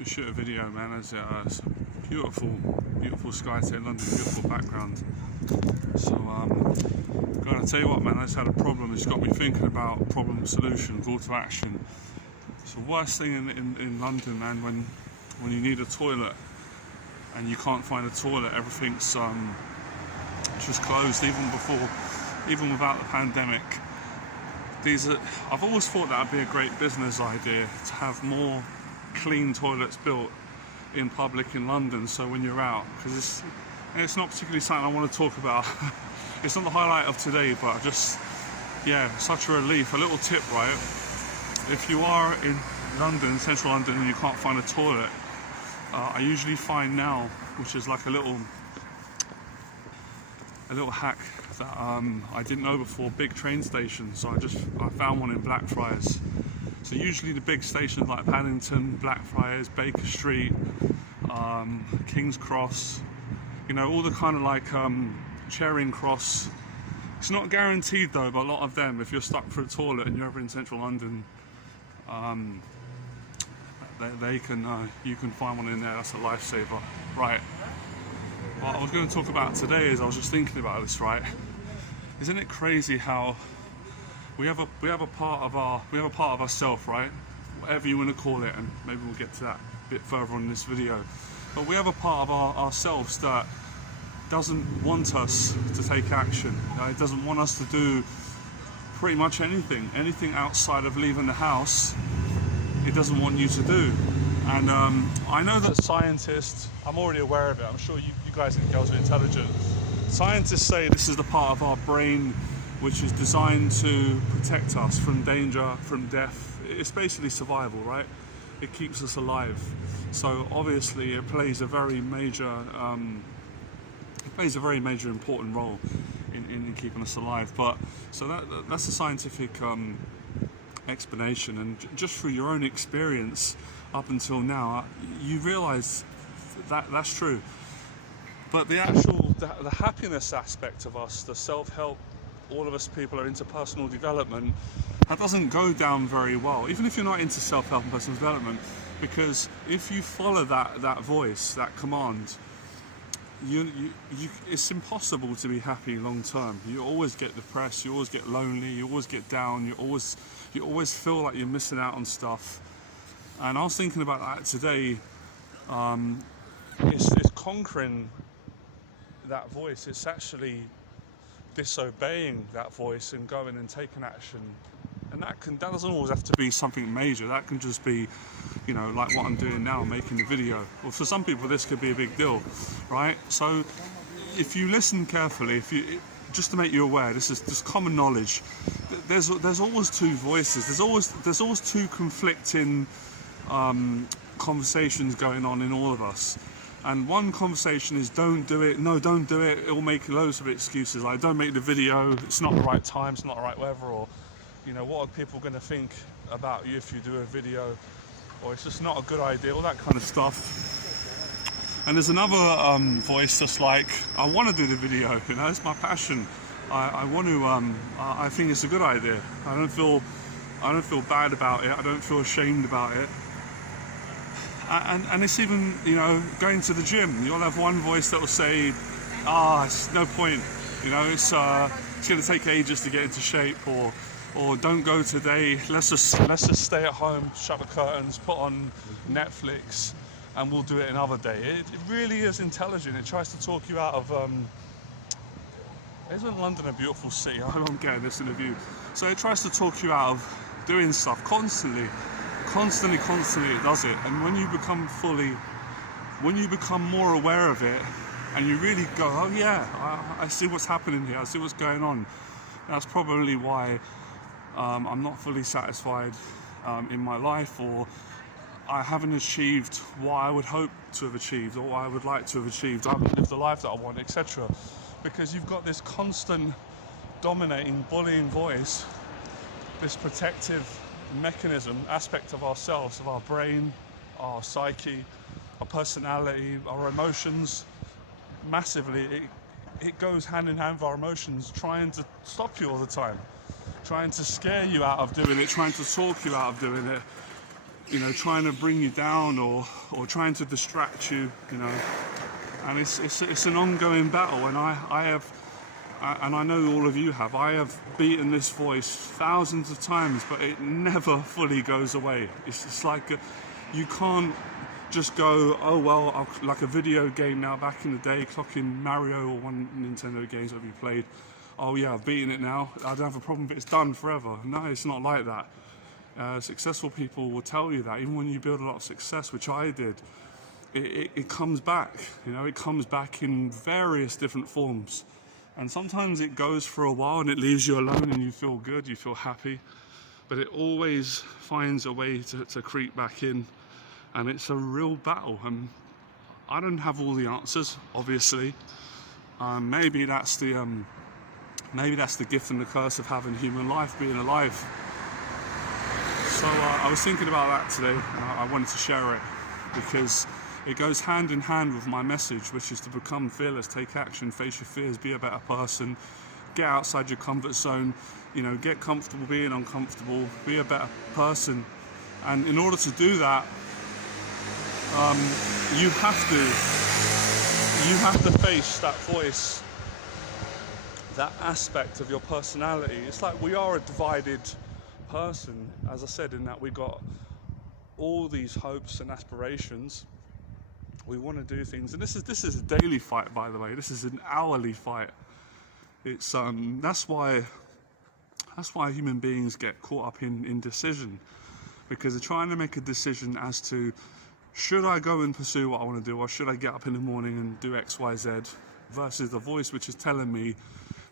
me shoot a video, man. It's a beautiful sky today, London, beautiful background. So, gotta tell you what, man, I just had a problem. It's got me thinking about problem, solution, call to action. It's the worst thing in London, man, when you need a toilet and you can't find a toilet. Everything's just closed, even without the pandemic. I've always thought that would be a great business idea, to have more clean toilets built in public in London, so when you're out, because it's not particularly something I want to talk about. It's not the highlight of today, but such a relief. A little tip, right? If you are in London, central London, and you can't find a toilet, I usually find now, which is like a little hack that I didn't know before, big train stations. So I found one in Blackfriars. So usually the big stations like Paddington, Blackfriars, Baker Street, King's Cross, all the kind of like Charing Cross. It's not guaranteed though, but a lot of them, if you're stuck for a toilet and you're ever in central London, you can find one in there. That's a lifesaver, right? What I was going to talk about today is, I was just thinking about this, right? Isn't it crazy how we have a part of ourselves, right? Whatever you want to call it, and maybe we'll get to that a bit further on in this video. But we have a part of ourselves that doesn't want us to take action. It doesn't want us to do pretty much anything outside of leaving the house. It doesn't want you to do. And I know that scientists, I'm already aware of it, I'm sure you guys and girls are intelligent. Scientists say this is the part of our brain which is designed to protect us from danger, from death. It's basically survival, right? It keeps us alive. So obviously it plays a very major important role in keeping us alive. But so that's a scientific explanation, and just through your own experience up until now, you realise that that's true. But the happiness aspect of us, the self-help, all of us people are into personal development, that doesn't go down very well, even if you're not into self-help and personal development, because if you follow that voice, that command, it's impossible to be happy long term. You always get depressed, you always get lonely, you always get down, you always feel like you're missing out on stuff. And I was thinking about that today. It's conquering that voice. It's actually disobeying that voice and going and taking action. And that doesn't always have to be something major. That can just be, like what I'm doing now, making a video. Well, for some people this could be a big deal, right? So if you listen carefully, just to make you aware, this is just common knowledge. There's always two voices. There's always two conflicting conversations going on in all of us. And one conversation is, don't do it, no, don't do it. It'll make loads of excuses, like don't make the video, it's not the right time, it's not the right weather, or what are people going to think about you if you do a video, or it's just not a good idea, all that kind of stuff. And there's another voice that's like, I want to do the video, it's my passion. I want to. I think it's a good idea. I don't feel bad about it. I don't feel ashamed about it. And it's even, going to the gym. You'll have one voice that will say, it's no point. It's going to take ages to get into shape, or don't go today. Let's just stay at home, shut the curtains, put on Netflix, and we'll do it another day. It really is intelligent. It tries to talk you out of. Isn't London a beautiful city? I'm getting this interview. So it tries to talk you out of doing stuff constantly it does it. And when you become more aware of it, and you really go, oh yeah, I see what's happening here, I see what's going on. That's probably why I'm not fully satisfied in my life, or I haven't achieved what I would hope to have achieved, or what I would like to have achieved. I haven't lived the life that I want, etc. Because you've got this constant dominating, bullying voice, this protective mechanism, aspect of ourselves, of our brain, our psyche, our personality, our emotions, massively. It goes hand in hand with our emotions, trying to stop you all the time, trying to scare you out of doing it, trying to talk you out of doing it. trying to bring you down or trying to distract you, and it's an ongoing battle, and I have, and I know all of you have, I have beaten this voice thousands of times, but it never fully goes away. It's just like you can't just go, oh well, like a video game now. Back in the day, clocking Mario or one Nintendo games that you played, oh yeah, I've beaten it now, I don't have a problem if it's done forever. No, it's not like that. Successful people will tell you that even when you build a lot of success, which I did, it comes back. It comes back in various different forms, and sometimes it goes for a while and it leaves you alone and you feel good, you feel happy, but it always finds a way to creep back in, and it's a real battle. And I don't have all the answers, obviously. Maybe that's the gift and the curse of having human life, being alive. So I was thinking about that today, and I wanted to share it because it goes hand in hand with my message, which is to become fearless, take action, face your fears, be a better person, get outside your comfort zone, get comfortable being uncomfortable, be a better person. And in order to do that, you have to face that voice, that aspect of your personality. It's like we are a divided person, as I said, in that we got all these hopes and aspirations. We want to do things, and this is a daily fight, by the way. This is an hourly fight. It's that's why human beings get caught up in indecision, because they're trying to make a decision as to, should I go and pursue what I want to do, or should I get up in the morning and do X, Y, Z, versus the voice which is telling me,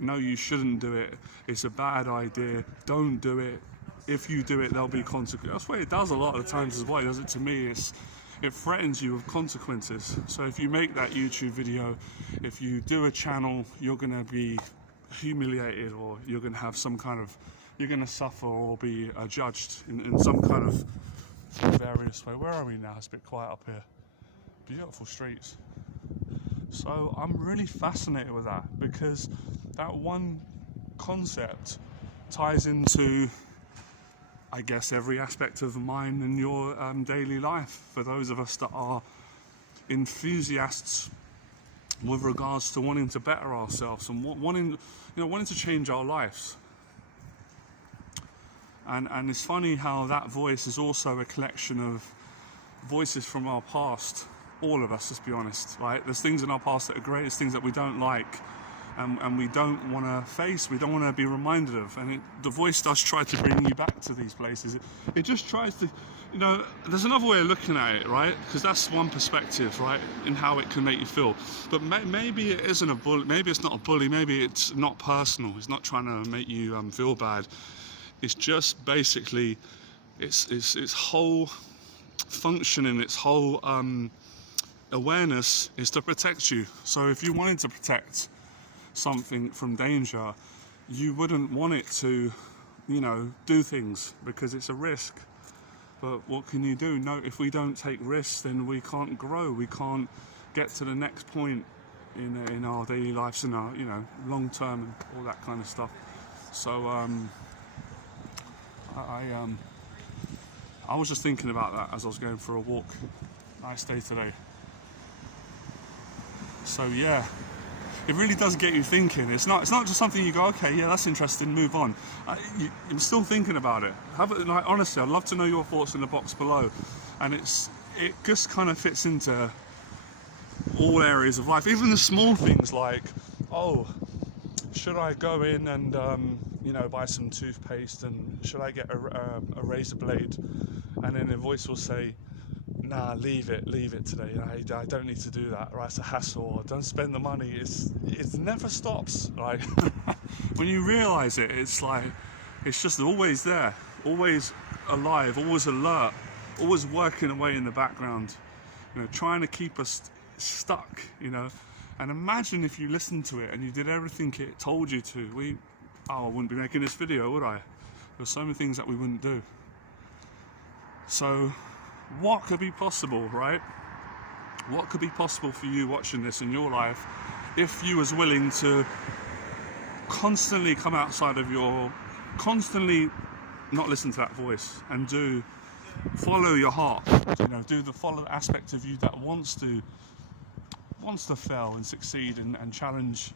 no, you shouldn't do it, it's a bad idea, don't do it, if you do it there'll be consequences. That's what it does a lot of the times as well. It does it to me. It threatens you with consequences. So if you make that YouTube video, if you do a channel, you're going to be humiliated, or you're going to have you're going to suffer or be judged in some kind of various way. Where are we now? It's a bit quiet up here. Beautiful streets. So I'm really fascinated with that, because that one concept ties into, I guess, every aspect of mine and your daily life. For those of us that are enthusiasts with regards to wanting to better ourselves and wanting to change our lives. And it's funny how that voice is also a collection of voices from our past. All of us, let's be honest, right? There's things in our past that are great, there's things that we don't like, and we don't want to face, we don't want to be reminded of. And the voice does try to bring you back to these places. It just tries to, there's another way of looking at it, right? Because that's one perspective, right, in how it can make you feel. But maybe it isn't a bully, maybe it's not a bully, maybe it's not personal, it's not trying to make you feel bad. It's just basically, its whole functioning, its whole awareness is to protect you. So if you wanted to protect something from danger, you wouldn't want it to, do things, because it's a risk. But what can you do? No, if we don't take risks, then we can't grow. We can't get to the next point in our daily lives and our, long term and all that kind of stuff. So I was just thinking about that as I was going for a walk. Nice day today. So yeah, it really does get you thinking. It's not just something you go, okay, yeah, that's interesting, move on. I'm still thinking about it. Honestly, I'd love to know your thoughts in the box below. And it just kind of fits into all areas of life, even the small things like, oh, should I go in and buy some toothpaste, and should I get a razor blade? And then the voice will say, nah, leave it today. I don't need to do that, right? It's a hassle. Don't spend the money. It never stops, right? When you realize it, it's like, it's just always there, always alive, always alert, always working away in the background, trying to keep us stuck, And imagine if you listened to it and you did everything it told you to. I wouldn't be making this video, would I? There's so many things that we wouldn't do. So what could be possible, right? What could be possible for you watching this in your life if you was willing to constantly come outside of constantly not listen to that voice and do follow your heart. You know, follow the aspect of you that wants to fail and succeed and challenge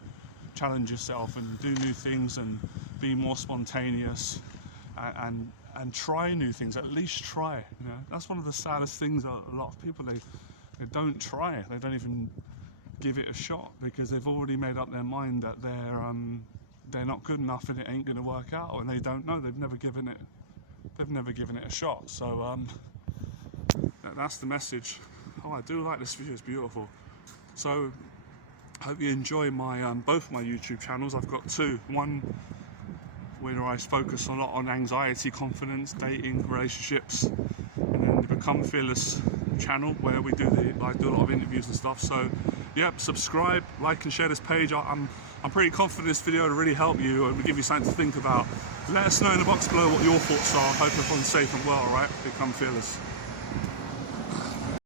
yourself and do new things and be more spontaneous and try new things. At least try. You know, that's one of the saddest things. A lot of people they don't try. They don't even give it a shot because they've already made up their mind that they're not good enough and it ain't going to work out, and they don't know. They've never given it a shot. So that's the message. Oh, I do like this video. It's beautiful. So I hope you enjoy my both my YouTube channels. I've got two. One where I focus a lot on anxiety, confidence, dating, relationships, and then the Become Fearless channel where I do a lot of interviews and stuff. So yeah, subscribe, like and share this page. I'm pretty confident this video will really help you and will give you something to think about. Let us know in the box below what your thoughts are. Hope everyone's safe and well, alright? Become fearless.